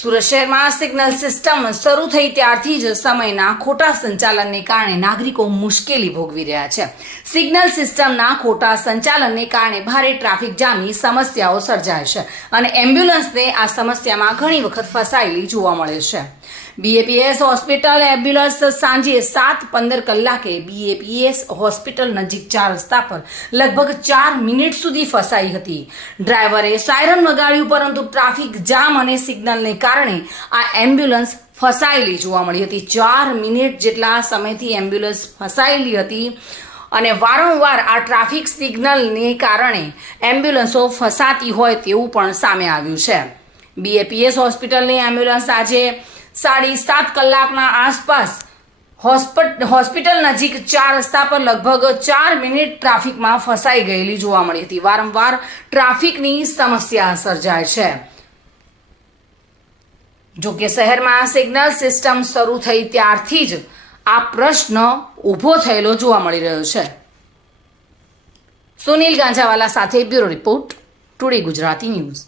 સુરત શહેરમાં signal system શરૂ થઈ ત્યારથી જ સમયના ખોટા સંચાલનને કારણે નાગરિકો મુશ્કેલી ભોગવી રહ્યા છે. સિગ્નલ સિસ્ટમના ખોટા સંચાલનને કારણે ભારે ટ્રાફિક જામની સમસ્યાઓ સર્જાય છે અને એમ્બ્યુલન્સને આ સમસ્યામાં ઘણી વખત ફસાયેલી જોવા મળે છે. બીએપીએસ હોસ્પિટલ એમ્બ્યુલન્સ સાંજે સાત પંદર કલાકે બીએપીએસ હોસ્પિટલ નજીક ચાર રસ્તા પર લગભગ ચાર મિનિટ સુધી ફસાઈ હતી. ડ્રાઈવરે સાયરન વગાડ્યું, પરંતુ ટ્રાફિક જામ અને સિગ્નલને કારણે આ એમ્બ્યુલન્સ ફસાયેલી જોવા મળી હતી. ચાર મિનિટ જેટલા સમયથી એમ્બ્યુલન્સ ફસાયેલી હતી અને વારંવાર આ ટ્રાફિક સિગ્નલને કારણે એમ્બ્યુલન્સો ફસાતી હોય તેવું પણ સામે આવ્યું છે. બીએપીએસ હોસ્પિટલની એમ્બ્યુલન્સ આજે સાડી સાત કલાકના આસપાસ હોસ્પિટલ નજીક ચાર રસ્તા પર લગભગ ચાર મિનિટ ટ્રાફિકમાં ફસાઈ ગયેલી જોવા મળી હતી. વારંવાર ટ્રાફિકની સમસ્યા સર્જાય છે. જો કે શહેરમાં સિગ્નલ સિસ્ટમ શરૂ થઈ ત્યારથી જ આ પ્રશ્ન ઊભો થયેલો જોવા મળી રહ્યો છે. સુનિલ ગાંજાવાલા સાથે bureau report, today Gujarati news.